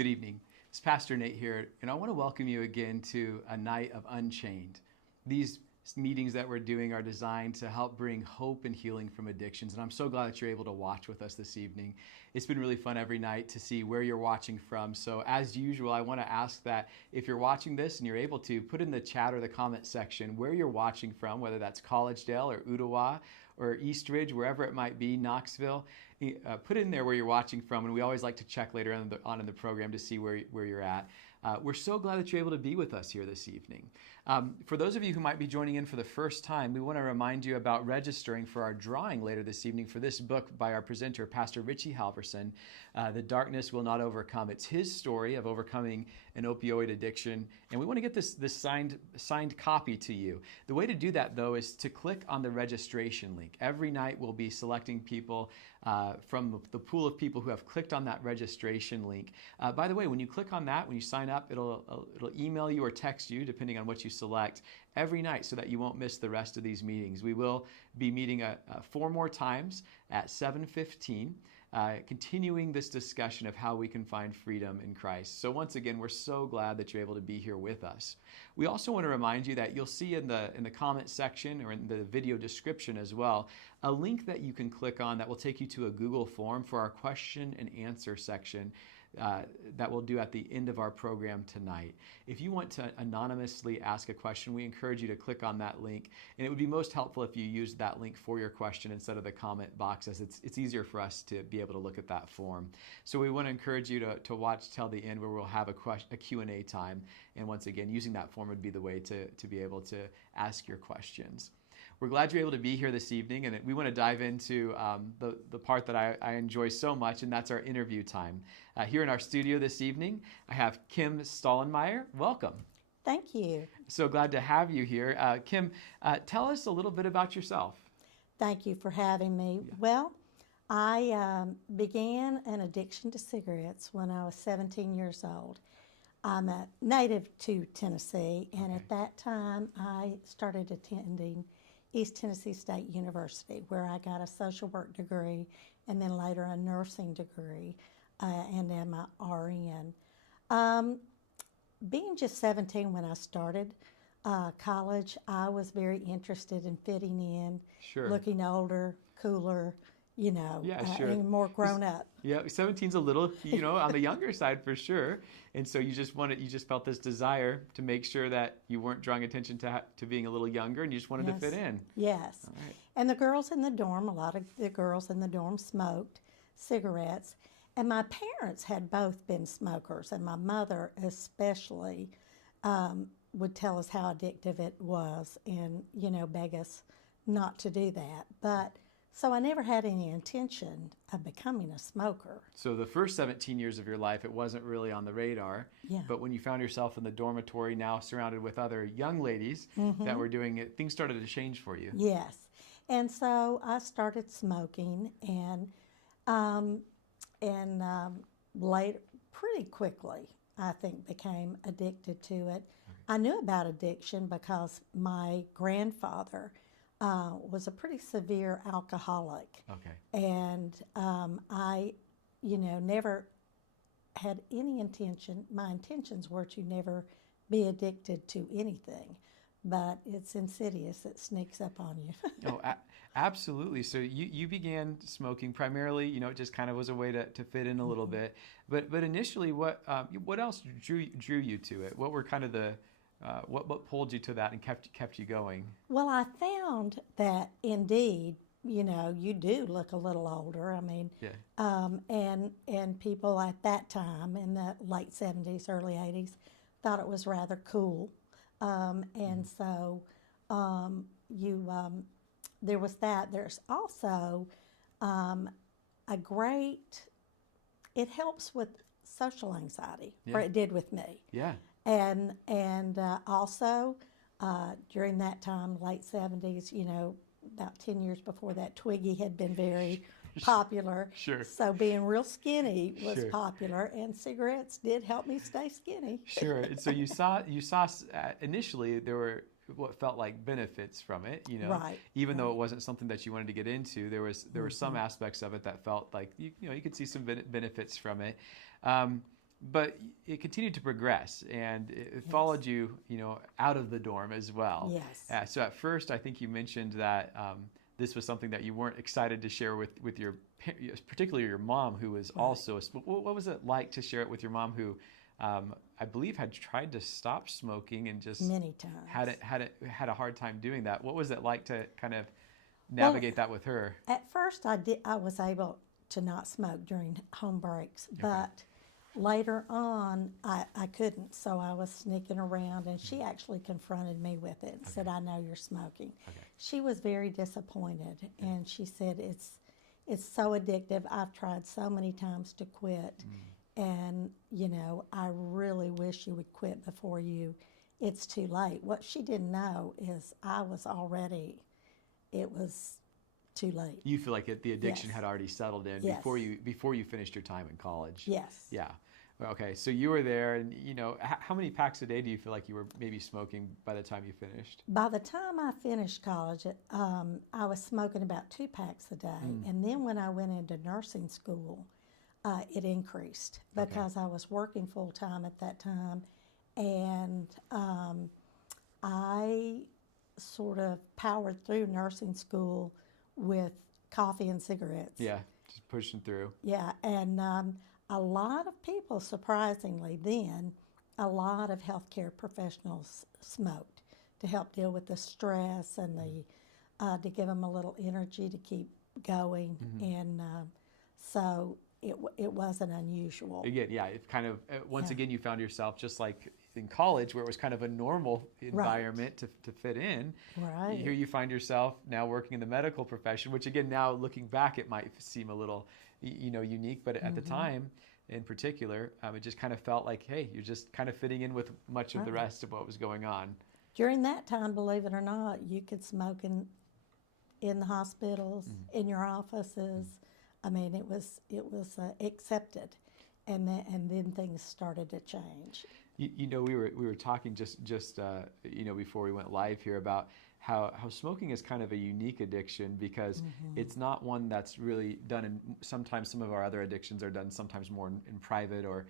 Good evening. It's Pastor Nate here, and I want to welcome you again to a night of Unchained. These meetings that we're doing are designed to help bring hope and healing from addictions, and I'm so glad that you're able to watch with us this evening. It's been really fun every night to see where you're watching from. So as usual, I want to ask that if you're watching this and you're able to, put in the chat or the comment section where you're watching from, whether that's Collegedale or Ottawa or Eastridge, wherever it might be, Knoxville. Put in there where you're watching from, and we always like to check later on in the program to see where you're at. We're so glad that you're able to be with us here this evening. For those of you who might be joining in for the first time, we want to remind you about registering for our drawing later this evening for this book by our presenter, Pastor Richie Halverson, The Darkness Will Not Overcome. It's his story of overcoming an opioid addiction, and we want to get this signed copy to you. The way to do that, though, is to click on the registration link. Every night we'll be selecting people from the pool of people who have clicked on that registration link. By the way, when you click on that, when you sign up, it'll email you or text you, depending on what you select, every night so that you won't miss the rest of these meetings. We will be meeting 4 more times at 7:15. Continuing this discussion of how we can find freedom in Christ. So once again, we're so glad that you're able to be here with us. We also want to remind you that you'll see in the comment section or in the video description as well, a link that you can click on that will take you to a Google form for our question and answer section that we'll do at the end of our program tonight. If you want to anonymously ask a question, we encourage you to click on that link, and it would be most helpful if you used that link for your question instead of the comment box, as it's easier for us to be able to look at that form. So we want to encourage you to watch till the end, where we'll have a Q&A time, and once again, using that form would be the way to be able to ask your questions. We're glad you're able to be here this evening, and we want to dive into the part that I enjoy so much, and that's our interview time. Here in our studio this evening, I have Kim Stollenmeyer. Welcome. Thank you. So glad to have you here. Kim, tell us a little bit about yourself. Thank you for having me. Yeah. Well, I began an addiction to cigarettes when I was 17 years old. I'm a native to Tennessee, and at that time, I started attending East Tennessee State University, where I got a social work degree and then later a nursing degree and am a RN. Being just 17 when I started college, I was very interested in fitting in, Sure. looking older, cooler, Sure. and more grown up. Yeah, 17's a little, on the younger side for sure. And so you just felt this desire to make sure that you weren't drawing attention to being a little younger, and you just wanted to fit in. Yes. All right. And the girls in the dorm, a lot of the girls in the dorm smoked cigarettes. And my parents had both been smokers, and my mother especially would tell us how addictive it was and, beg us not to do that. But so I never had any intention of becoming a smoker. So the first 17 years of your life, it wasn't really on the radar. Yeah. But when you found yourself in the dormitory, now surrounded with other young ladies that were doing it, things started to change for you. Yes. And so I started smoking, and later, pretty quickly, I think, became addicted to it. I knew about addiction because my grandfather was a pretty severe alcoholic. Okay. And I, never had any intention. My intentions were to never be addicted to anything, but it's insidious. It sneaks up on you. Absolutely. So you began smoking primarily, it just kind of was a way to fit in a little bit. But initially, what else drew you to it? What were kind of what pulled you to that and kept you going? Well, I found that indeed, you do look a little older. I mean, yeah. And people at that time in the late 70s, early 80s, thought it was rather cool. And so there was that. There's also it helps with social anxiety, or it did with me. Yeah. And also during that time, late 70s, about 10 years before that, Twiggy had been very popular. Sure. So being real skinny was Sure. popular, and cigarettes did help me stay skinny. Sure. And so you saw initially there were what felt like benefits from it, Right. Even though it wasn't something that you wanted to get into, there were some aspects of it that felt like you could see some benefits from it. but it continued to progress, and it followed you, out of the dorm as well. Yes. So at first, I think you mentioned that this was something that you weren't excited to share with your, particularly your mom, who was also what was it like to share it with your mom, who I believe had tried to stop smoking and just Many times. had a hard time doing that. What was it like to kind of navigate that with her? At first, I was able to not smoke during home breaks, but later on, I couldn't. So I was sneaking around, and she actually confronted me with it and said, "I know you're smoking." She was very disappointed, and she said, "It's so addictive. I've tried so many times to quit, and I really wish you would quit before it's too late." What she didn't know is it was too late. You feel like the addiction Yes. had already settled in Yes. before you finished your time in college. Yes. Yeah. Okay. So you were there, and how many packs a day do you feel like you were maybe smoking by the time you finished? By the time I finished college, I was smoking about 2 packs a day. And then when I went into nursing school, it increased because I was working full time at that time. And I sort of powered through nursing school with coffee and cigarettes. Yeah, just pushing through. Yeah, and a lot of people, surprisingly, then, a lot of healthcare professionals smoked to help deal with the stress and to give them a little energy to keep going. And so it wasn't unusual. Again, yeah, it kind of, once again, you found yourself just like in college, where it was kind of a normal environment to fit in. Right. Here you find yourself now working in the medical profession, which again, now looking back, it might seem a little, unique, but at the time in particular, it just kind of felt like, hey, you're just kind of fitting in with much of the rest of what was going on. During that time, believe it or not, you could smoke in the hospitals, in your offices. I mean, it was accepted, and then things started to change. We were talking just before we went live here about how smoking is kind of a unique addiction, because it's not one that's really done in, sometimes some of our other addictions are done sometimes more in private, or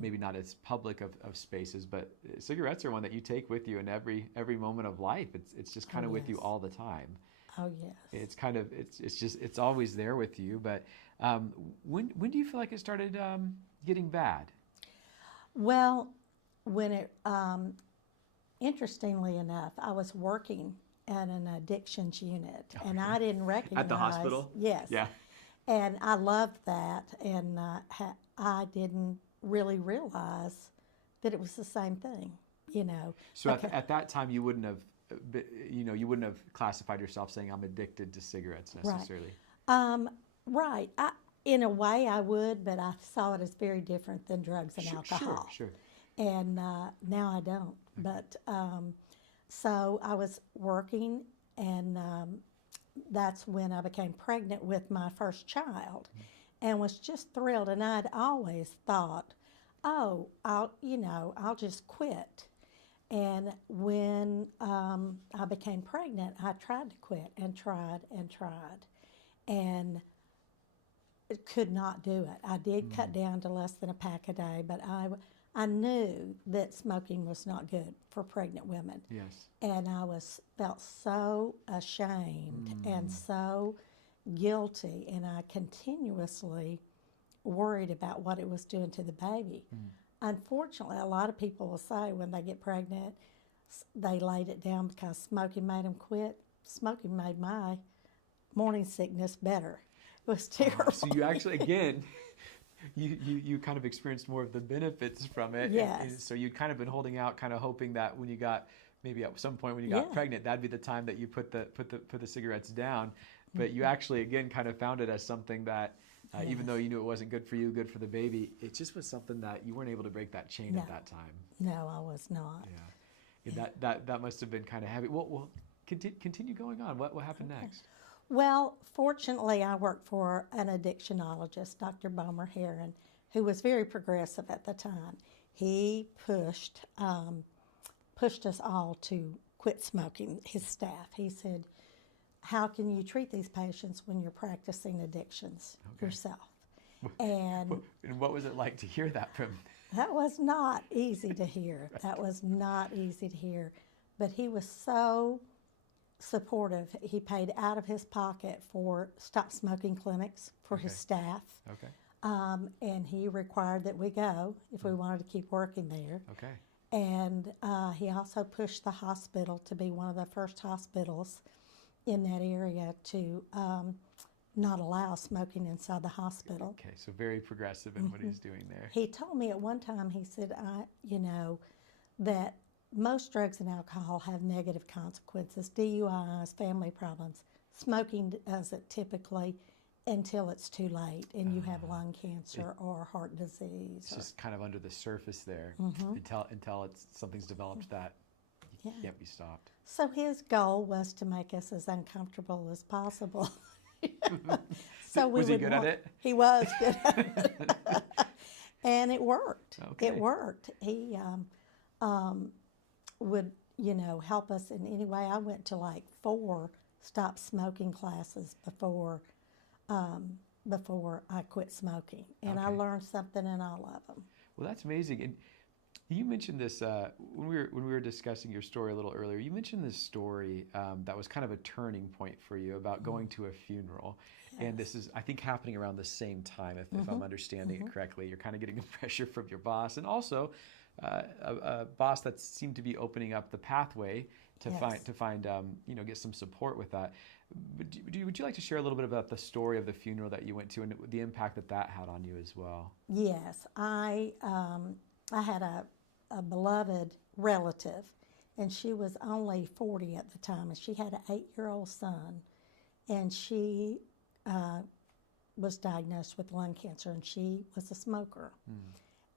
maybe not as public of spaces, but cigarettes are one that you take with you in every moment of life. It's just kind of with you all the time. Oh, yes. It's kind of, it's always there with you. But when do you feel like it started getting bad? Well, when interestingly enough, I was working at an addictions unit, and I didn't recognize. At the hospital? Yes. Yeah. And I loved that, and I didn't really realize that it was the same thing, So at that time, you wouldn't have, you wouldn't have classified yourself saying I'm addicted to cigarettes necessarily. Right. In a way, I would, but I saw it as very different than drugs and alcohol. Sure. And now I don't. But so I was working, and that's when I became pregnant with my first child, and was just thrilled. And I'd always thought, oh, I'll just quit. And when I became pregnant, I tried to quit and tried, and could not do it. I did cut down to less than a pack a day, but I knew that smoking was not good for pregnant women. Yes. And I felt so ashamed and so guilty, and I continuously worried about what it was doing to the baby. Unfortunately, a lot of people will say when they get pregnant, they laid it down because smoking made them quit. Smoking made my morning sickness better. It was terrible. So you actually, again, you kind of experienced more of the benefits from it. Yes. And so you'd kind of been holding out, kind of hoping that when you got, maybe at some point when you got pregnant, that'd be the time that you put the cigarettes down. But you actually, again, kind of found it as something that, even though you knew it wasn't good for you, good for the baby, it just was something that you weren't able to break that chain at that time. No, I was not. Yeah. That must have been kind of heavy. Well, continue going on. What happened next? Well, fortunately, I worked for an addictionologist, Dr. Bomer Heron, who was very progressive at the time. He pushed us all to quit smoking, his staff. He said, how can you treat these patients when you're practicing addictions yourself? And what was it like to hear that from? That was not easy to hear. Right. That was not easy to hear. But he was so supportive. He paid out of his pocket for stop smoking clinics for his Okay. staff. Okay. And he required that we go if we wanted to keep working there. Okay. And he also pushed the hospital to be one of the first hospitals in that area to not allow smoking inside the hospital. Okay. So very progressive in what he's doing there. He told me at one time, he said, that most drugs and alcohol have negative consequences, DUIs, family problems. Smoking doesn't typically until it's too late and you have lung cancer or heart disease. It's just kind of under the surface there until something's developed that you can't be stopped. So his goal was to make us as uncomfortable as possible. So Was he good at it? He was good at it. And it worked. Okay. It worked. He would, help us in any way. I went to like 4 stop smoking classes before I quit smoking. And I Okay. learned something in all of them. Well, that's amazing. And you mentioned this when we were discussing your story a little earlier. You mentioned this story that was kind of a turning point for you about going to a funeral. And this is, I think, happening around the same time, if I'm understanding it correctly. You're kind of getting pressure from your boss, and also a boss that seemed to be opening up the pathway to find get some support with that. Would you like to share a little bit about the story of the funeral that you went to and the impact that had on you as well? Yes, I had a beloved relative, and she was only 40 at the time, and she had an 8-year-old son, and she was diagnosed with lung cancer, and she was a smoker.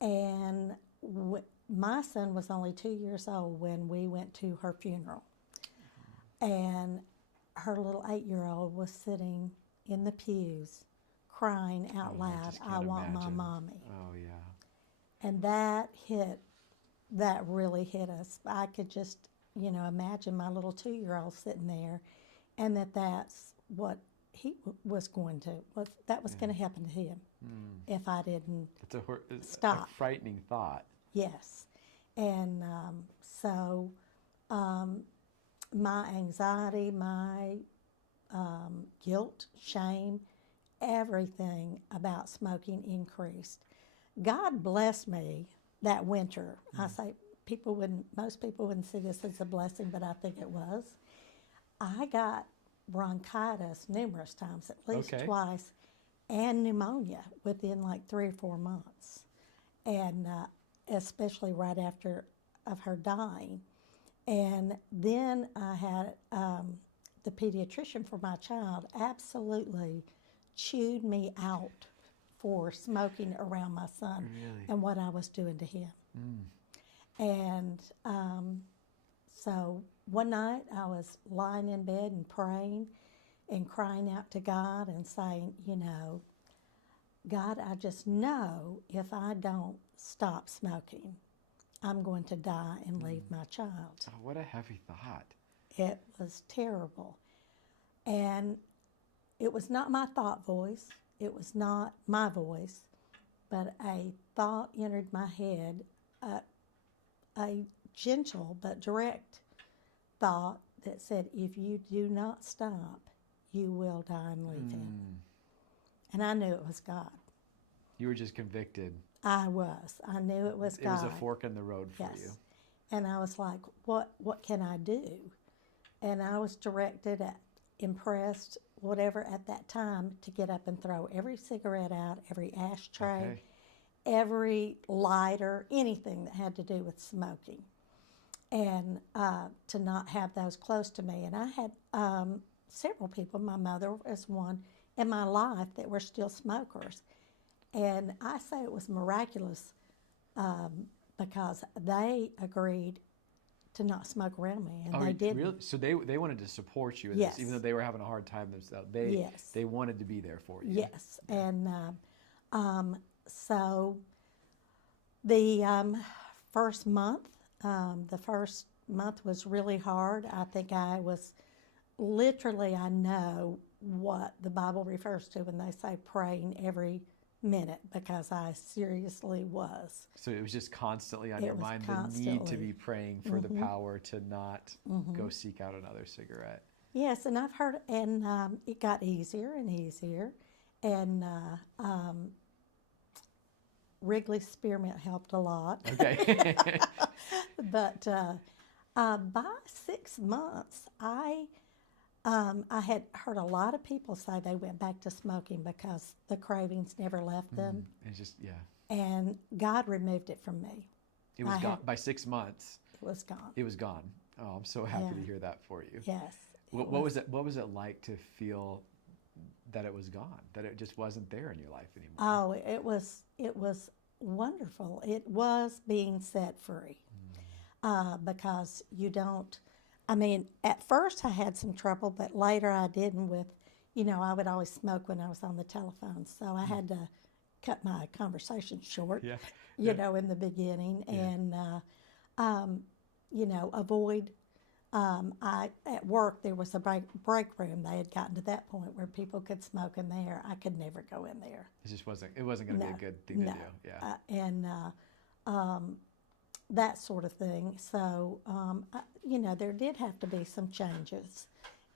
And my son was only 2 years old when we went to her funeral, and her little 8-year-old was sitting in the pews crying out I loud, just "I can't want my imagine. mommy." Oh, yeah. And that really hit us. I could just, imagine my little 2-year-old sitting there, and that's what he was going to happen to him if I didn't It's stop. a frightening thought. Yes. And so my anxiety, my guilt, shame, everything about smoking increased. God blessed me that winter. I say most people wouldn't see this as a blessing, but I think it was. I got bronchitis numerous times, at least twice, and pneumonia within like 3 or 4 months. And especially right after of her dying. And then I had the pediatrician for my child absolutely chewed me out for smoking around my son and what I was doing to him. And so one night I was lying in bed and praying and crying out to God and saying, God, I just know if I don't stop smoking, I'm going to die and leave my child. Oh, what a heavy thought. It was terrible. And it was not my thought voice. It was not my voice, but a thought entered my head, a gentle but direct thought that said, if you do not stop, you will die and leave him. And I knew it was God. You were just convicted. I was. I knew it was God. It was a fork in the road for you. And I was like, what can I do? And I was directed impressed, whatever at that time, to get up and throw every cigarette out, every ashtray, every lighter, anything that had to do with smoking. And to not have those close to me. And I had several people, my mother was one, in my life that were still smokers. And I say it was miraculous because they agreed to not smoke around me, and they didn't. Really? So they wanted to support you in this, even though they were having a hard time themselves. They wanted to be there for you. Yes, and so the first month was really hard. I think I was literally, I know what the Bible refers to when they say praying every minute because I seriously was. So it was just constantly on It your was mind, the need to constantly. be praying for the power to not go seek out another cigarette. Yes, and I've heard, and it got easier and easier, and Wrigley's spearmint helped a lot. Okay. But by 6 months, I had heard a lot of people say they went back to smoking because the cravings never left them, It's just, yeah. and God removed it from me. It was I gone. had- By 6 months, It was gone. it was gone. Oh, I'm so happy Yeah. to hear that for you. Yes. What was it? What was it like to feel that it was gone? That it just wasn't there in your life anymore? Oh, it was wonderful. It was being set free because you don't. I mean, at first I had some trouble, but later I didn't. I would always smoke when I was on the telephone, so I had to cut my conversation short. Yeah. In the beginning, and avoid. At work there was a break room. They had gotten to that point where people could smoke in there. I could never go in there. It just wasn't. It wasn't going to be a good thing to do. Yeah. And that sort of thing. So, there did have to be some changes.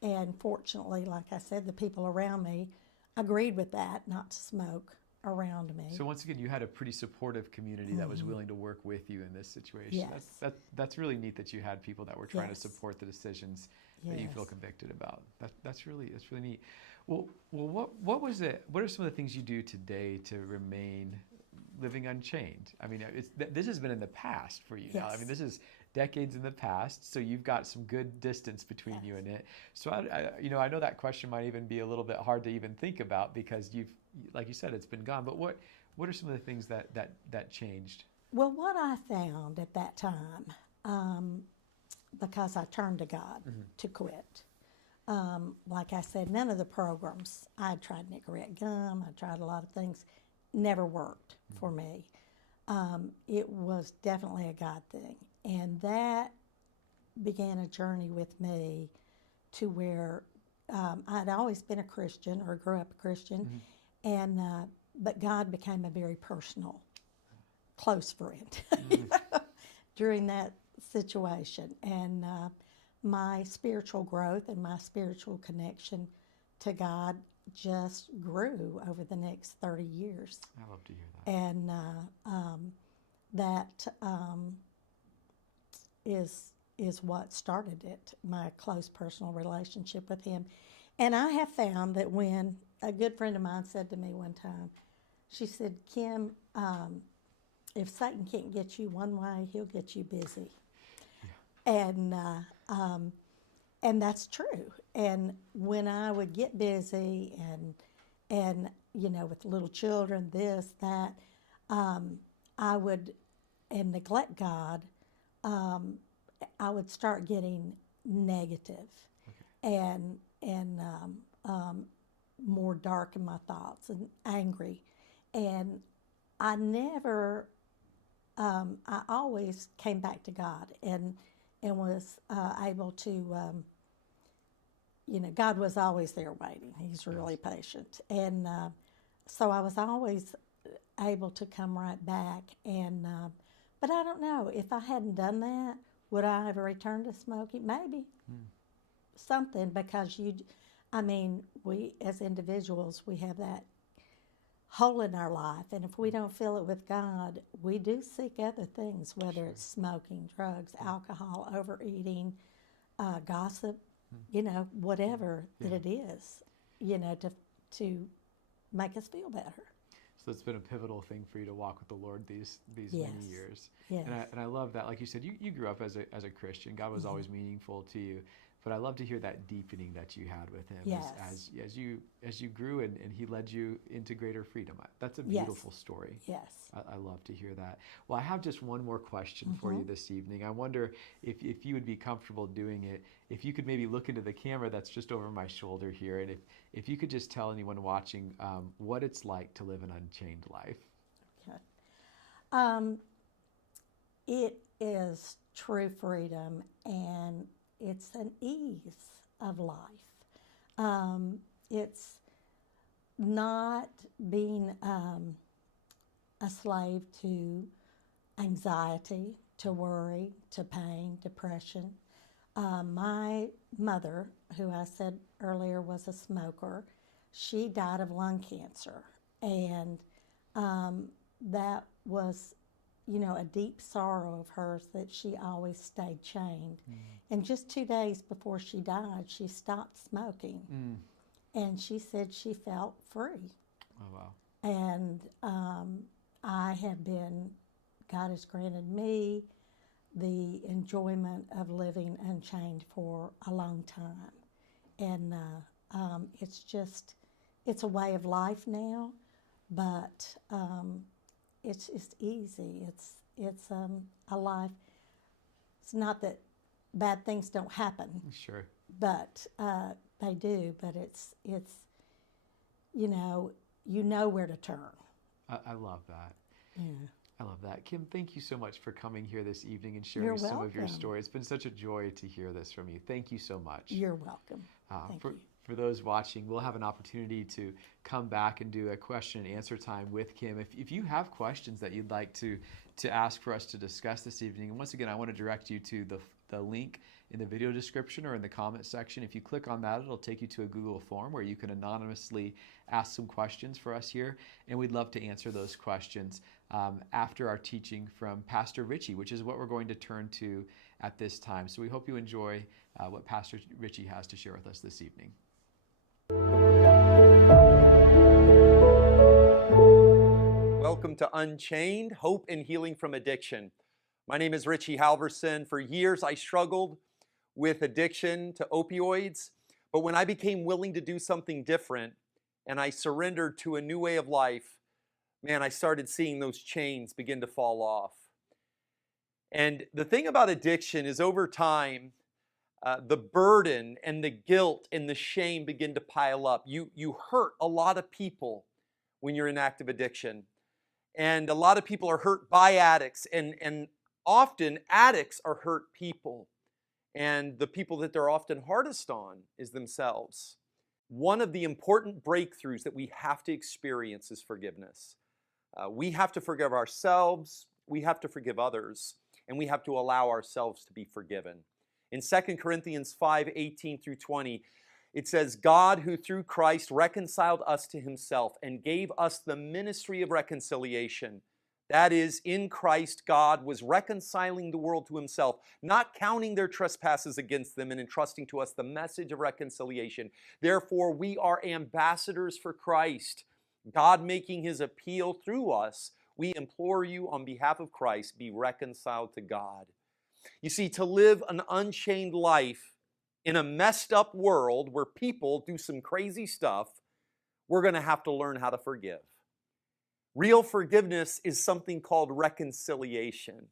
And fortunately, like I said, the people around me agreed with that, not to smoke around me. So once again, you had a pretty supportive community that was willing to work with you in this situation. Yes. That's really neat that you had people that were trying to Yes. support the decisions that you feel Yes. convicted about. That's really neat. Well, what was it? What are some of the things you do today to remain living unchained? I mean, this has been in the past for you now. I Yes. mean, this is decades in the past, so you've got some good distance between you and it. So I know that question might even be a little bit hard to even think about because like you said, it's been gone. But what are some of the things that changed? Well, what I found at that time, because I turned to God to quit, like I said, none of the programs, I tried Nicorette gum, I tried a lot of things, never worked for me. It was definitely a God thing. And that began a journey with me to where I'd always been a Christian or grew up a Christian, but God became a very personal, close friend during that situation. And my spiritual growth and my spiritual connection to God just grew over the next 30 years. I love to hear that. And that is what started it, my close personal relationship with Him. And I have found that when a good friend of mine said to me one time, she said, Kim, if Satan can't get you one way, he'll get you busy. Yeah. And that's true. And when I would get busy and with little children, this, that, I would, and neglect God, I would start getting negative and more dark in my thoughts and angry. And I never, I always came back to God and was able to, God was always there waiting. He's really patient. And so I was always able to come right back. And but I don't know, if I hadn't done that, would I have returned to smoking? Maybe. Something, because we as individuals, we have that hole in our life, and if we don't fill it with God, we do seek other things, whether it's smoking, drugs, alcohol, overeating, gossip, whatever that it is, to make us feel better. So it's been a pivotal thing for you to walk with the Lord these Yes. many years. Yes. And I love that. Like you said, you grew up as a Christian. God was always meaningful to you. But I love to hear that deepening that you had with Him Yes. as you grew and He led you into greater freedom. That's a beautiful story. Yes. I love to hear that. Well, I have just one more question for you this evening. I wonder if you would be comfortable doing it, if you could maybe look into the camera that's just over my shoulder here, and if you could just tell anyone watching what it's like to live an unchained life. Okay. It is true freedom, and it's an ease of life. It's not being a slave to anxiety, to worry, to pain, depression. My mother, who I said earlier was a smoker, she died of lung cancer. And that was, a deep sorrow of hers that she always stayed chained. And just 2 days before she died, she stopped smoking. And she said she felt free. Oh, wow. And I have been, God has granted me the enjoyment of living unchained for a long time. And it's a way of life now, but it's just easy. It's a life. It's not that bad things don't happen, Sure. but they do. But it's you know where to turn. I love that. Yeah. I love that. Kim, thank you so much for coming here this evening and sharing You're some of your welcome. story. It's been such a joy to hear this from you. Thank you so much. You're welcome. Thank you. For those watching, we'll have an opportunity to come back and do a question and answer time with Kim. If you have questions that you'd like to ask for us to discuss this evening, and once again, I want to direct you to the link in the video description or in the comment section. If you click on that, it'll take you to a Google form where you can anonymously ask some questions for us here, and we'd love to answer those questions after our teaching from Pastor Richie, which is what we're going to turn to at this time. So we hope you enjoy what Pastor Richie has to share with us this evening. Welcome to Unchained, Hope and Healing from Addiction. My name is Richie Halverson. For years, I struggled with addiction to opioids, but when I became willing to do something different and I surrendered to a new way of life, man, I started seeing those chains begin to fall off. And the thing about addiction is over time, the burden and the guilt and the shame begin to pile up. You hurt a lot of people when you're in active addiction. And a lot of people are hurt by addicts, and often addicts are hurt people. And the people that they're often hardest on is themselves. One of the important breakthroughs that we have to experience is forgiveness. We have to forgive ourselves, we have to forgive others, and we have to allow ourselves to be forgiven. In 2 Corinthians 5:18 through 20, it says, God who through Christ reconciled us to himself and gave us the ministry of reconciliation. That is, in Christ, God was reconciling the world to himself, not counting their trespasses against them and entrusting to us the message of reconciliation. Therefore, we are ambassadors for Christ, God making his appeal through us. We implore you on behalf of Christ, be reconciled to God. You see, to live an unchained life in a messed up world where people do some crazy stuff, we're going to have to learn how to forgive. Real forgiveness is something called reconciliation.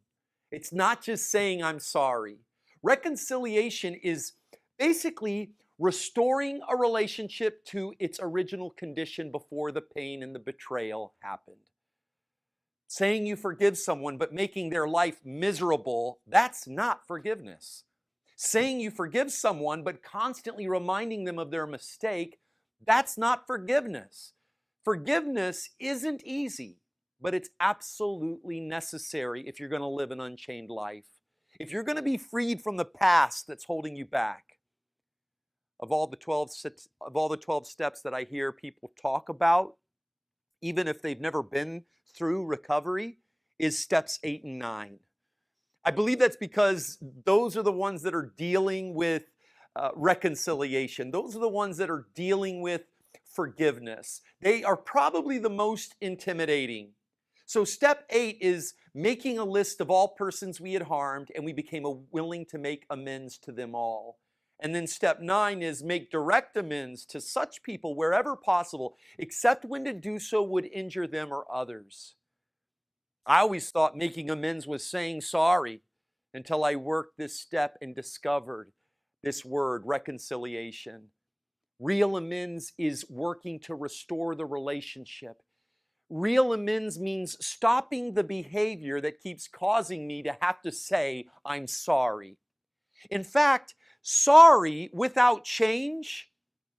It's not just saying I'm sorry. Reconciliation is basically restoring a relationship to its original condition before the pain and the betrayal happened. Saying you forgive someone but making their life miserable, that's not forgiveness. Saying you forgive someone but constantly reminding them of their mistake, that's not forgiveness. Forgiveness isn't easy, but it's absolutely necessary if you're going to live an unchained life. If you're going to be freed from the past that's holding you back. Of all the 12 steps that I hear people talk about, even if they've never been through recovery, is steps 8 and 9. I believe that's because those are the ones that are dealing with reconciliation. Those are the ones that are dealing with forgiveness. They are probably the most intimidating. So step 8 is making a list of all persons we had harmed, and we became willing to make amends to them all. And then step 9 is make direct amends to such people wherever possible, except when to do so would injure them or others. I always thought making amends was saying sorry until I worked this step and discovered this word, reconciliation. Real amends is working to restore the relationship. Real amends means stopping the behavior that keeps causing me to have to say, I'm sorry. In fact, sorry without change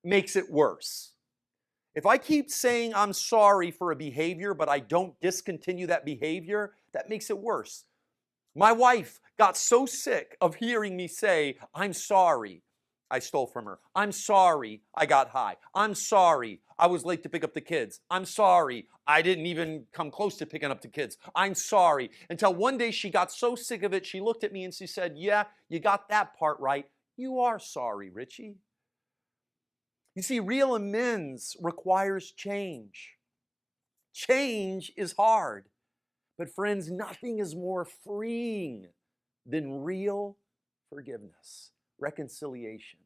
makes it worse. If I keep saying I'm sorry for a behavior, but I don't discontinue that behavior, that makes it worse. My wife got so sick of hearing me say, I'm sorry I stole from her. I'm sorry I got high. I'm sorry I was late to pick up the kids. I'm sorry I didn't even come close to picking up the kids. I'm sorry. Until one day she got so sick of it, she looked at me and she said, yeah, you got that part right. You are sorry, Richie. You see, real amends requires change. Change is hard. But friends, nothing is more freeing than real forgiveness, reconciliation.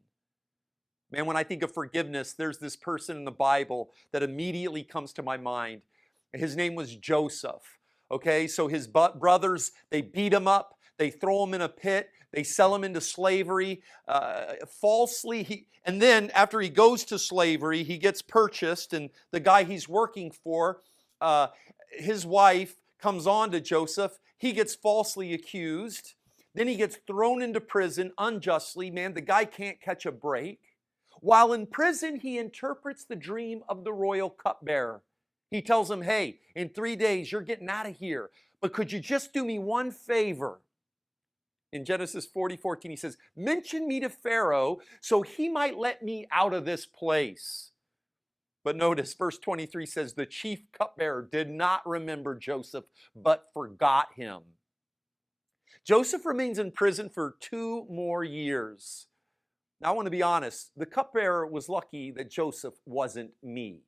Man, when I think of forgiveness, there's this person in the Bible that immediately comes to my mind. His name was Joseph. Okay, so his brothers, they beat him up, they throw him in a pit, they sell him into slavery falsely. And then after he goes to slavery, he gets purchased, and the guy he's working for, his wife comes on to Joseph. He gets falsely accused. Then he gets thrown into prison unjustly. Man, the guy can't catch a break. While in prison, he interprets the dream of the royal cupbearer. He tells him, hey, in 3 days, you're getting out of here. But could you just do me one favor? In Genesis 40:14, he says, mention me to Pharaoh so he might let me out of this place. But notice, verse 23 says, the chief cupbearer did not remember Joseph, but forgot him. Joseph remains in prison for 2 more years. Now, I want to be honest. The cupbearer was lucky that Joseph wasn't me.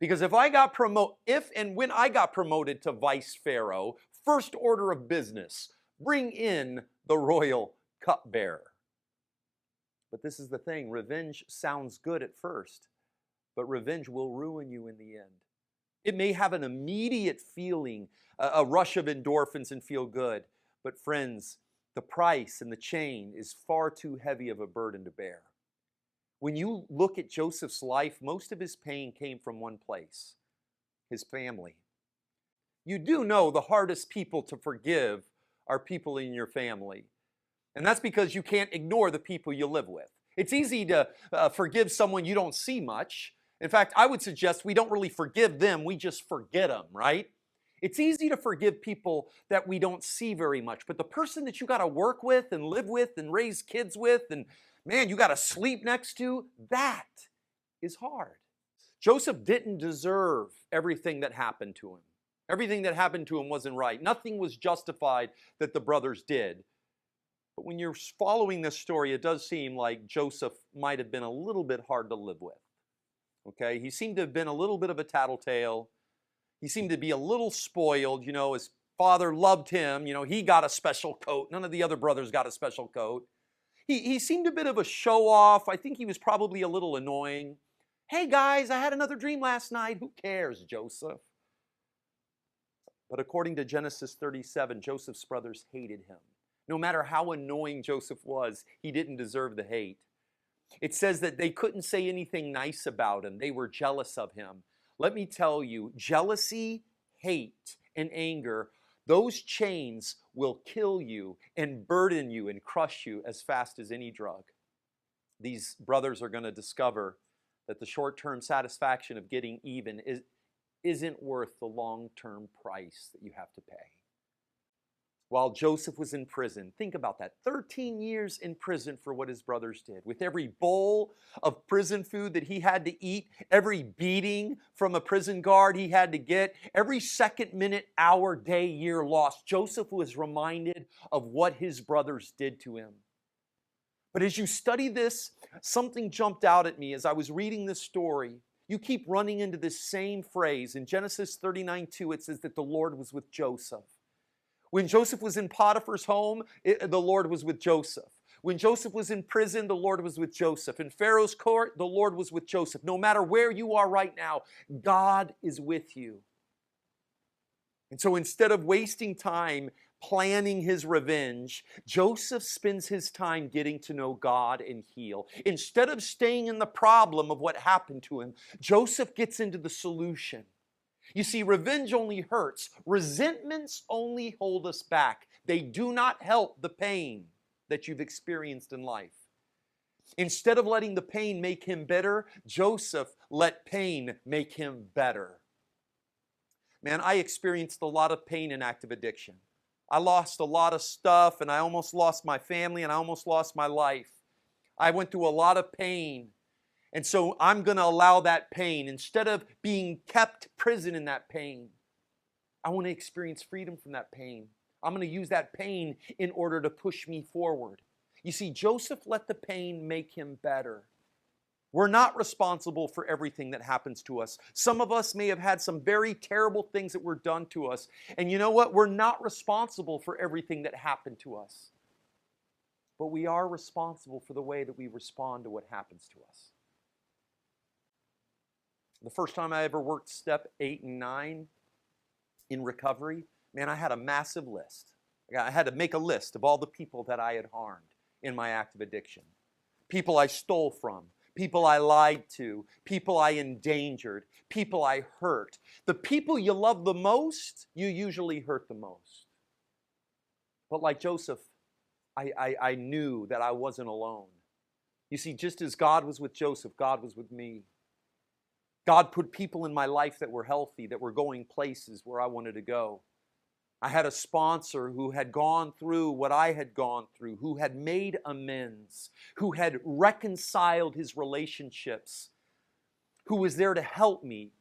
Because if and when I got promoted to vice pharaoh, first order of business, bring in the royal cupbearer. But this is the thing. Revenge sounds good at first, but revenge will ruin you in the end. It may have an immediate feeling, a rush of endorphins and feel good. But friends, the price and the chain is far too heavy of a burden to bear. When you look at Joseph's life, most of his pain came from one place, his family. You do know the hardest people to forgive are people in your family. And that's because you can't ignore the people you live with. It's easy to forgive someone you don't see much. In fact, I would suggest we don't really forgive them, we just forget them, right? It's easy to forgive people that we don't see very much, but the person that you got to work with and live with and raise kids with and, man, you got to sleep next to, that is hard. Joseph didn't deserve everything that happened to him. Everything that happened to him wasn't right. Nothing was justified that the brothers did. But when you're following this story, it does seem like Joseph might have been a little bit hard to live with. Okay, he seemed to have been a little bit of a tattletale. He seemed to be a little spoiled. You know, his father loved him. You know, he got a special coat. None of the other brothers got a special coat. He seemed a bit of a show-off. I think he was probably a little annoying. Hey, guys, I had another dream last night. Who cares, Joseph? But according to Genesis 37, Joseph's brothers hated him. No matter how annoying Joseph was, he didn't deserve the hate. It says that they couldn't say anything nice about him. They were jealous of him. Let me tell you, jealousy, hate, and anger, those chains will kill you and burden you and crush you as fast as any drug. These brothers are going to discover that the short-term satisfaction of getting even isn't worth the long-term price that you have to pay. While Joseph was in prison, think about that, 13 years in prison for what his brothers did. With every bowl of prison food that he had to eat, every beating from a prison guard he had to get, every second, minute, hour, day, year lost, Joseph was reminded of what his brothers did to him. But as you study this, something jumped out at me as I was reading this story. You keep running into this same phrase. In Genesis 39:2, it says that the Lord was with Joseph. When Joseph was in Potiphar's home, the Lord was with Joseph. When Joseph was in prison, the Lord was with Joseph. In Pharaoh's court, the Lord was with Joseph. No matter where you are right now, God is with you. And so instead of wasting time planning his revenge, Joseph spends his time getting to know God and heal. Instead of staying in the problem of what happened to him, Joseph gets into the solution. You see, revenge only hurts. Resentments only hold us back. They do not help the pain that you've experienced in life. Instead of letting the pain make him bitter, Joseph let pain make him better. Man, I experienced a lot of pain in active addiction. I lost a lot of stuff, and I almost lost my family, and I almost lost my life. I went through a lot of pain. And so I'm going to allow that pain. Instead of being kept prison in that pain, I want to experience freedom from that pain. I'm going to use that pain in order to push me forward. You see, Joseph let the pain make him better. We're not responsible for everything that happens to us. Some of us may have had some very terrible things that were done to us. And you know what? We're not responsible for everything that happened to us. But we are responsible for the way that we respond to what happens to us. The first time I ever worked step 8 and 9 in recovery, man, I had a massive list. I had to make a list of all the people that I had harmed in my active addiction. People I stole from, people I lied to, people I endangered, people I hurt. The people you love the most, you usually hurt the most. But like Joseph, I knew that I wasn't alone. You see, just as God was with Joseph, God was with me. God put people in my life that were healthy, that were going places where I wanted to go. I had a sponsor who had gone through what I had gone through, who had made amends, who had reconciled his relationships, who was there to help me.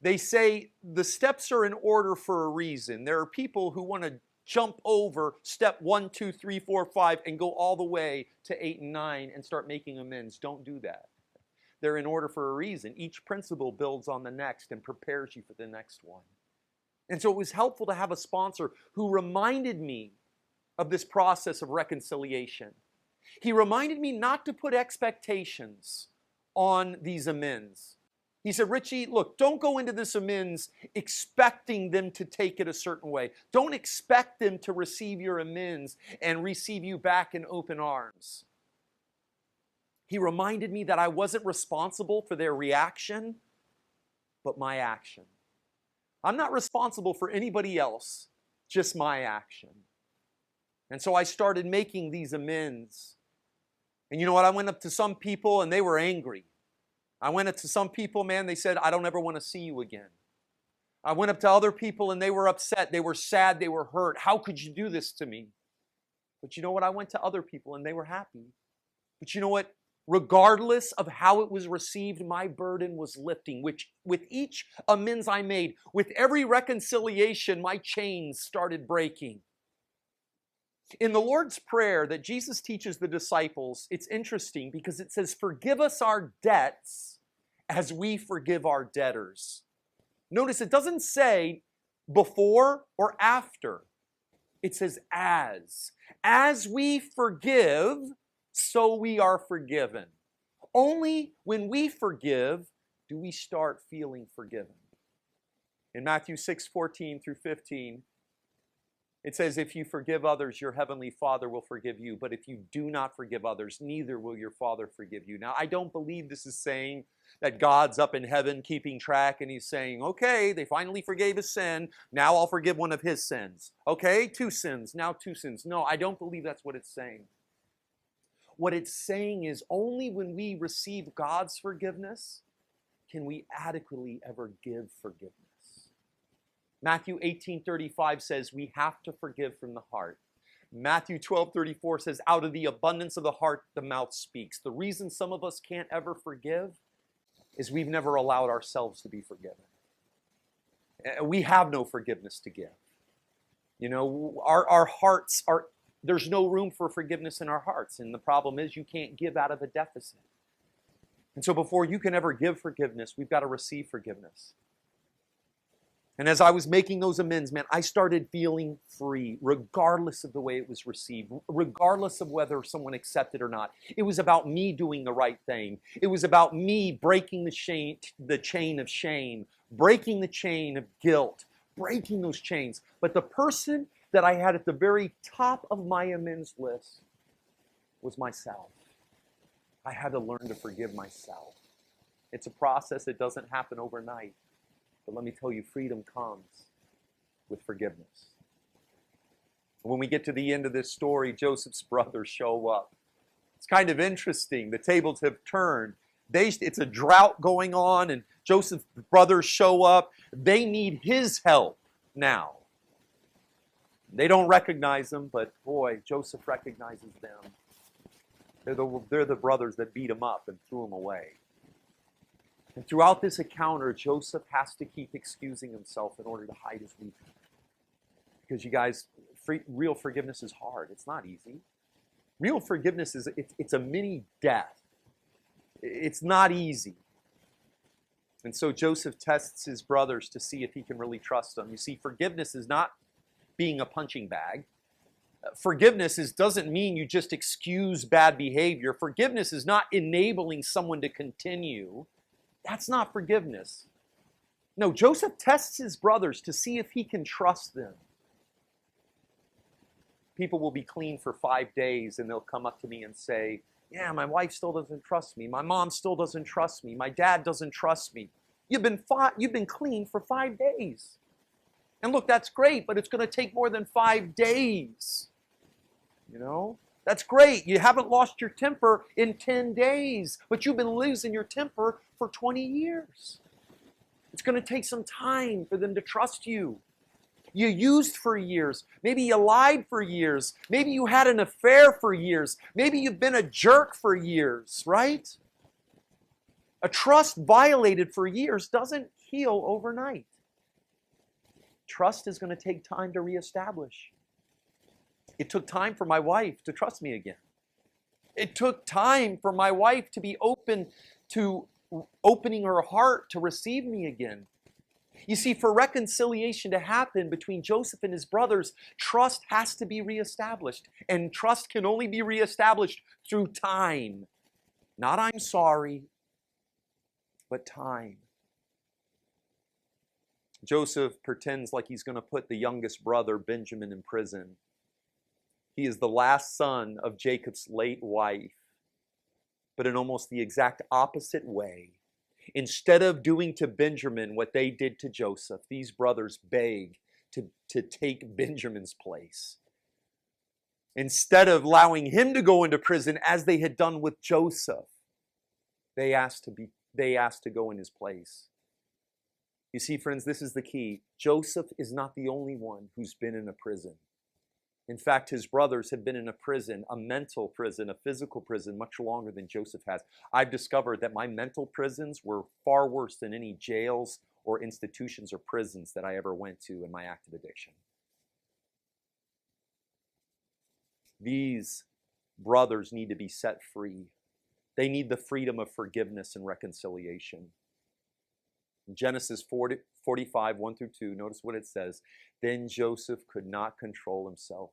They say the steps are in order for a reason. There are people who want to jump over step 1, 2, 3, 4, 5 and go all the way to 8 and 9 and start making amends. Don't do that. They're in order for a reason. Each principle builds on the next and prepares you for the next one. And so it was helpful to have a sponsor who reminded me of this process of reconciliation. He reminded me not to put expectations on these amends. He said, Richie, look, don't go into this amends expecting them to take it a certain way. Don't expect them to receive your amends and receive you back in open arms. He reminded me that I wasn't responsible for their reaction, but my action. I'm not responsible for anybody else, just my action. And so I started making these amends. And you know what? I went up to some people and they were angry. I went up to some people, man, they said, I don't ever want to see you again. I went up to other people and they were upset. They were sad. They were hurt. How could you do this to me? But you know what? I went to other people and they were happy. But you know what? Regardless of how it was received, my burden was lifting, which with each amends I made, with every reconciliation, my chains started breaking. In the Lord's Prayer that Jesus teaches the disciples, it's interesting because it says, forgive us our debts as we forgive our debtors. Notice it doesn't say before or after. It says as. As we forgive, so we are forgiven. Only when we forgive do we start feeling forgiven. In Matthew 6:14 through 15, it says, if you forgive others, your heavenly Father will forgive you. But if you do not forgive others, neither will your Father forgive you. Now, I don't believe this is saying that God's up in heaven keeping track and he's saying, okay, they finally forgave his sin. Now I'll forgive one of his sins. Okay, 2 sins, now 2 sins. No, I don't believe that's what it's saying. What it's saying is only when we receive God's forgiveness can we adequately ever give forgiveness. Matthew 18:35 says we have to forgive from the heart. Matthew 12:34 says out of the abundance of the heart the mouth speaks. The reason some of us can't ever forgive is we've never allowed ourselves to be forgiven. We have no forgiveness to give. You know, our hearts are, there's no room for forgiveness in our hearts. And the problem is you can't give out of a deficit. And so before you can ever give forgiveness, we've got to receive forgiveness. And as I was making those amends, man, I started feeling free, regardless of the way it was received, regardless of whether someone accepted or not. It was about me doing the right thing. It was about me breaking the chain of shame, breaking the chain of guilt, breaking those chains. But the person that I had at the very top of my amends list was myself. I had to learn to forgive myself. It's a process that doesn't happen overnight. But let me tell you, freedom comes with forgiveness. When we get to the end of this story, Joseph's brothers show up. It's kind of interesting. The tables have turned. It's a drought going on, and Joseph's brothers show up. They need his help now. They don't recognize him, but boy, Joseph recognizes them. They're the brothers that beat him up and threw him away. And throughout this encounter, Joseph has to keep excusing himself in order to hide his weakness. Because you guys, real forgiveness is hard. It's not easy. Real forgiveness it's a mini death. It's not easy. And so Joseph tests his brothers to see if he can really trust them. You see, forgiveness is not being a punching bag. Forgiveness doesn't mean you just excuse bad behavior. Forgiveness is not enabling someone to continue. That's not forgiveness. No, Joseph tests his brothers to see if he can trust them. People will be clean for 5 days and they'll come up to me and say, yeah, my wife still doesn't trust me. My mom still doesn't trust me. My dad doesn't trust me. You've been clean for 5 days. And look, that's great, but it's going to take more than 5 days. You know? That's great. You haven't lost your temper in 10 days, but you've been losing your temper for 20 years. It's going to take some time for them to trust you. You used for years. Maybe you lied for years. Maybe you had an affair for years. Maybe you've been a jerk for years, right? A trust violated for years doesn't heal overnight. Trust is going to take time to reestablish. It took time for my wife to trust me again. It took time for my wife to be open to opening her heart to receive me again. You see, for reconciliation to happen between Joseph and his brothers, trust has to be reestablished. And trust can only be reestablished through time. Not I'm sorry, but time. Joseph pretends like he's going to put the youngest brother, Benjamin, in prison. He is the last son of Jacob's late wife. But in almost the exact opposite way, instead of doing to Benjamin what they did to Joseph, these brothers beg to take Benjamin's place. Instead of allowing him to go into prison as they had done with Joseph, they asked to go in his place. You see, friends, this is the key. Joseph is not the only one who's been in a prison. In fact, his brothers have been in a prison, a mental prison, a physical prison, much longer than Joseph has. I've discovered that my mental prisons were far worse than any jails or institutions or prisons that I ever went to in my active addiction. These brothers need to be set free. They need the freedom of forgiveness and reconciliation. In Genesis 45, 1 through 2, notice what it says. Then Joseph could not control himself.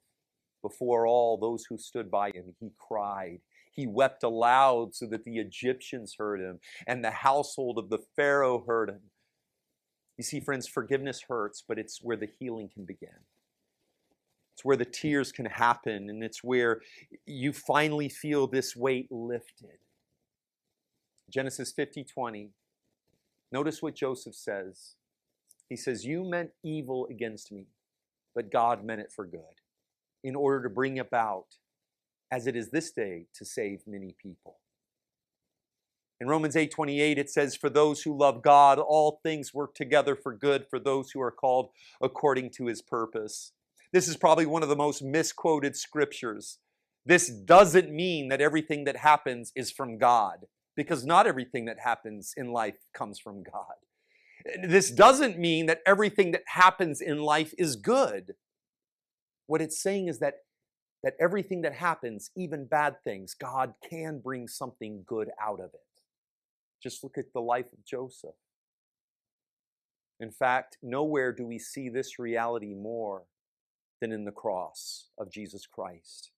Before all those who stood by him, he cried. He wept aloud so that the Egyptians heard him, and the household of the Pharaoh heard him. You see, friends, forgiveness hurts, but it's where the healing can begin. It's where the tears can happen, and it's where you finally feel this weight lifted. Genesis 50:20. Notice what Joseph says. He says, you meant evil against me, but God meant it for good, in order to bring about, as it is this day, to save many people. In Romans 8:28, it says, for those who love God, all things work together for good for those who are called according to his purpose. This is probably one of the most misquoted scriptures. This doesn't mean that everything that happens is from God, because not everything that happens in life comes from God. This doesn't mean that everything that happens in life is good. What it's saying is that everything that happens, even bad things, God can bring something good out of it. Just look at the life of Joseph. In fact, nowhere do we see this reality more than in the cross of Jesus Christ.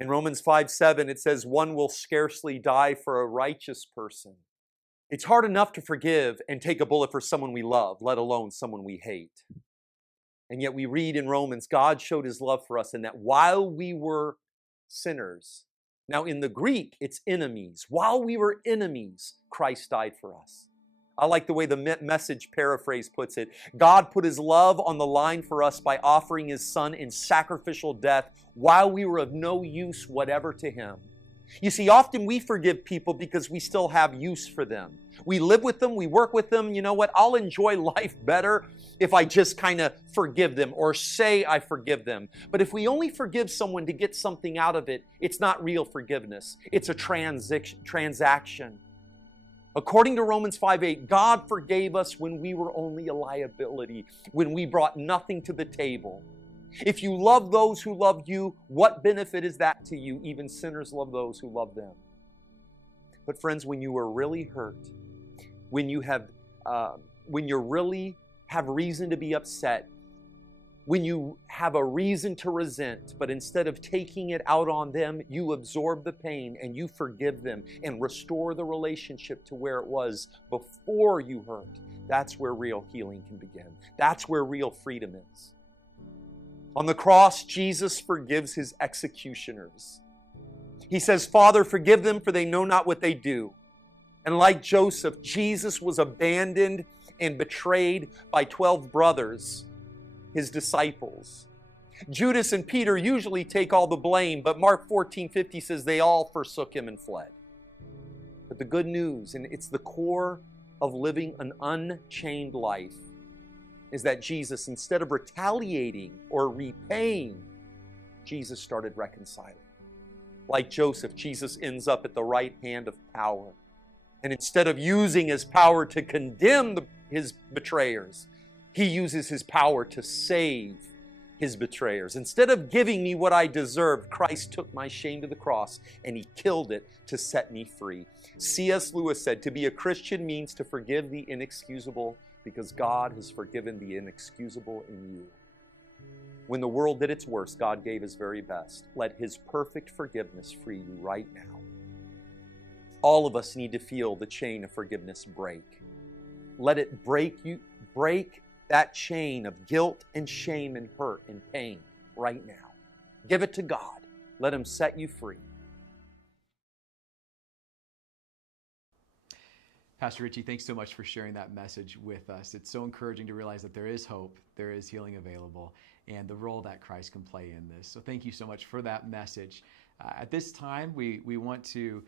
In Romans 5:7, it says, one will scarcely die for a righteous person. It's hard enough to forgive and take a bullet for someone we love, let alone someone we hate. And yet we read in Romans, God showed his love for us in that while we were sinners, now in the Greek, it's enemies. While we were enemies, Christ died for us. I like the way the Message paraphrase puts it. God put his love on the line for us by offering his son in sacrificial death while we were of no use whatever to him. You see, often we forgive people because we still have use for them. We live with them, we work with them. You know what? I'll enjoy life better if I just kind of forgive them or say I forgive them. But if we only forgive someone to get something out of it, it's not real forgiveness. It's a transaction. According to Romans 5:8, God forgave us when we were only a liability, when we brought nothing to the table. If you love those who love you, what benefit is that to you? Even sinners love those who love them. But friends, when you are really hurt, when you really have reason to be upset, when you have a reason to resent, but instead of taking it out on them, you absorb the pain and you forgive them and restore the relationship to where it was before you hurt, that's where real healing can begin. That's where real freedom is. On the cross, Jesus forgives his executioners. He says, Father, forgive them, for they know not what they do. And like Joseph, Jesus was abandoned and betrayed by 12 brothers, his disciples. Judas and Peter usually take all the blame, but Mark 14:50 says they all forsook him and fled. But the good news, and it's the core of living an unchained life, is that Jesus, instead of retaliating or repaying, Jesus started reconciling. Like Joseph, Jesus ends up at the right hand of power. And instead of using his power to condemn his betrayers, he uses his power to save his betrayers. Instead of giving me what I deserved, Christ took my shame to the cross and he killed it to set me free. C.S. Lewis said, to be a Christian means to forgive the inexcusable, because God has forgiven the inexcusable in you. When the world did its worst, God gave his very best. Let his perfect forgiveness free you right now. All of us need to feel the chain of forgiveness break. Let it break you, break that chain of guilt and shame and hurt and pain right now. Give it to God. Let him set you free. Pastor Richie, thanks so much for sharing that message with us. It's so encouraging to realize that there is hope, there is healing available, and the role that Christ can play in this. So thank you so much for that message. At this time, we want to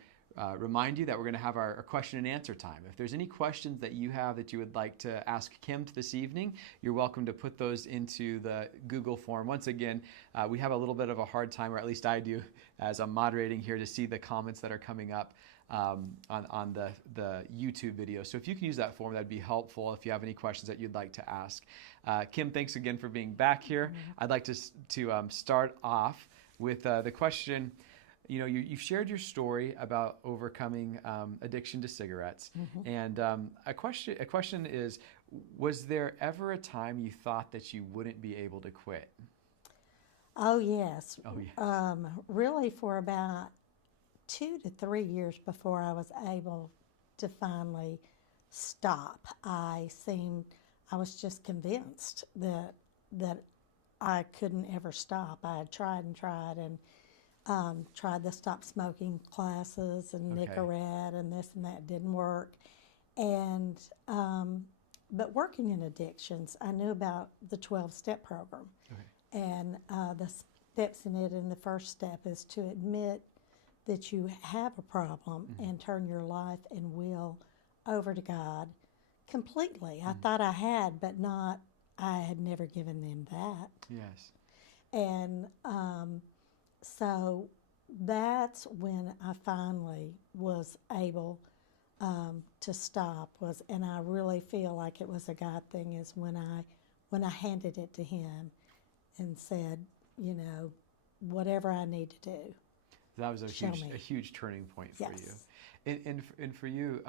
remind you that we're going to have our question and answer time. If there's any questions that you have that you would like to ask Kim this evening, you're welcome to put those into the Google form. Once again, we have a little bit of a hard time, or at least I do, as I'm moderating here, to see the comments that are coming up on the YouTube video. So if you can use that form, that'd be helpful if you have any questions that you'd like to ask. Kim, thanks again for being back here. I'd like to start off with the question. You know, you've shared your story about overcoming addiction to cigarettes, and a question is, was there ever a time you thought that you wouldn't be able to quit? Oh, yes. Oh, yes. Really for about 2 to 3 years before I was able to finally stop. I was just convinced that I couldn't ever stop. I had tried and tried and tried the stop smoking classes and Nicorette and this and that didn't work. And but working in addictions, I knew about the 12-step program. And the steps in it, and the first step is to admit that you have a problem and turn your life and will over to God completely. I thought I had, but I had never given them that. Yes. And so that's when I finally was able to stop. And I really feel like it was a God thing, is when I handed it to him and said, you know, whatever I need to do. That was a huge turning point for you. And for you,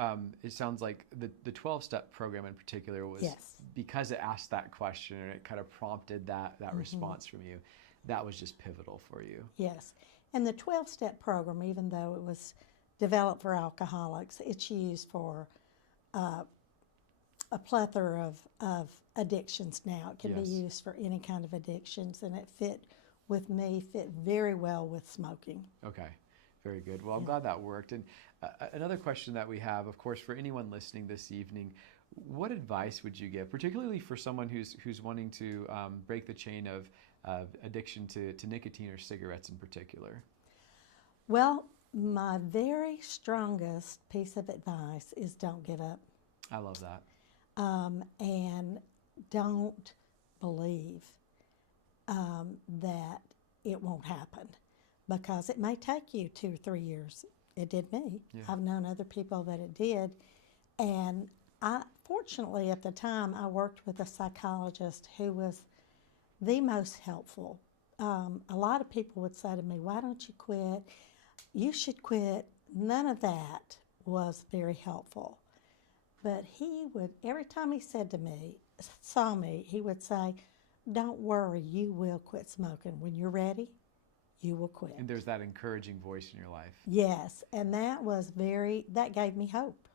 it sounds like the 12-step program in particular was because it asked that question and it kind of prompted that response from you. That was just pivotal for you. Yes. And the 12-step program, even though it was developed for alcoholics, it's used for a plethora of addictions now. It can be used for any kind of addictions, and it fit very well with smoking. Okay, very good. Well, I'm glad that worked. And another question that we have, of course, for anyone listening this evening, what advice would you give, particularly for someone who's wanting to break the chain of addiction to nicotine or cigarettes in particular? Well, my very strongest piece of advice is don't give up, I love that. and don't believe that it won't happen, because it may take you 2 or 3 years. It did me. Yeah. I've known other people that it did. And fortunately, at the time, I worked with a psychologist who was the most helpful. A lot of people would say to me, "Why don't you quit? You should quit." None of that was very helpful. But he would, every time he saw me, he would say, "Don't worry, you will quit smoking. When you're ready, you will quit." And there's that encouraging voice in your life. Yes, and that gave me hope,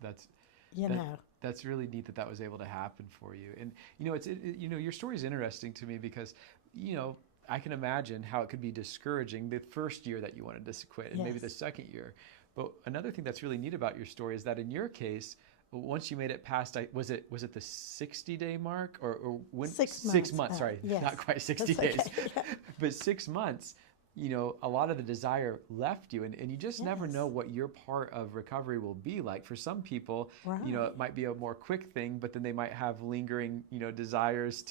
That's you that- know. That's really neat that was able to happen for you. And your story is interesting to me because I can imagine how it could be discouraging the first year that you wanted to quit, and maybe the Yes. second year. But another thing that's really neat about your story is that in your case, once you made it past, was it the 60-day mark or when? 6 months. 6 months, sorry, Yes. not quite 60 That's days, okay. but 6 months. A lot of the desire left you, and you just never Yes. know what your part of recovery will be like. For some people, Right. it might be a more quick thing, but then they might have lingering, desires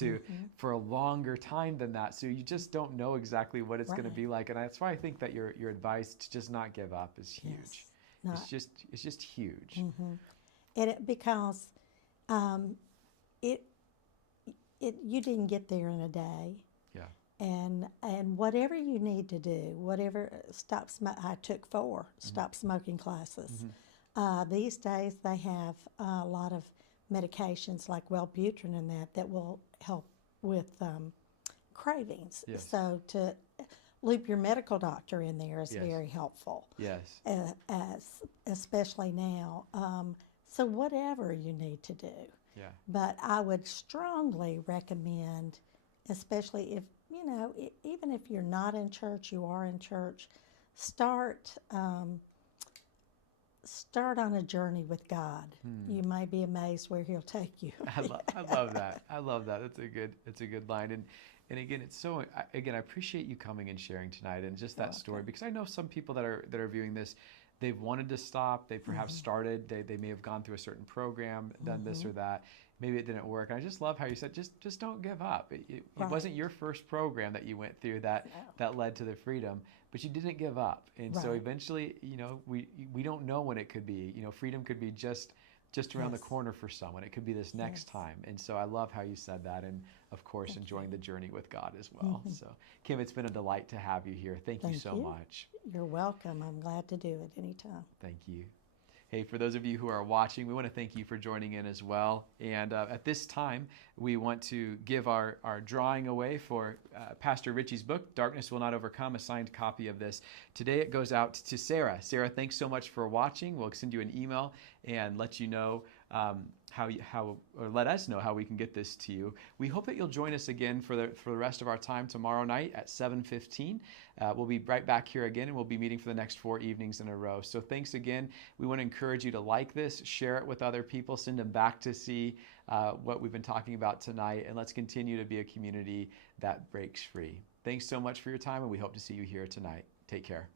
for a longer time than that. So you just don't know exactly what it's going to Right. be like. And that's why I think that your advice to just not give up is huge. Yes. It's just huge. Because you didn't get there in a day. Yeah. And whatever you need to do, I took 4 stop smoking classes. These days they have a lot of medications like Wellbutrin and that will help with cravings. Yes. So to loop your medical doctor in there is Yes. very helpful. Yes. Especially now. So whatever you need to do. Yeah. But I would strongly recommend, especially if, even if you're not in church, you are in church, start on a journey with God. You may be amazed where He'll take you. I love that. I love that. That's a good line. And again, I appreciate you coming and sharing tonight and just that story, because I know some people that are viewing this, they've wanted to stop, they perhaps started, they may have gone through a certain program, done this or that, maybe it didn't work. And I just love how you said, just don't give up. It wasn't your first program that you went through that led to the freedom, but you didn't give up. And so eventually, we don't know when it could be. Freedom could be just around the corner for someone. It could be this next time. And so I love how you said that, and of course enjoying the journey with God as well. So Kim, it's been a delight to have you here. Thank you so much. You're welcome. I'm glad to do it anytime. Thank you. Hey, for those of you who are watching, we want to thank you for joining in as well. And at this time, we want to give our drawing away for Pastor Richie's book, Darkness Will Not Overcome, a signed copy of this. Today it goes out to Sarah. Sarah, thanks so much for watching. We'll send you an email and let you know or let us know how we can get this to you. We hope that you'll join us again for the rest of our time tomorrow night at 7:15. We'll be right back here again, and we'll be meeting for the next 4 evenings in a row. So thanks again. We want to encourage you to like this, share it with other people, send them back to see what we've been talking about tonight, and let's continue to be a community that breaks free. Thanks so much for your time, and we hope to see you here tonight. Take care.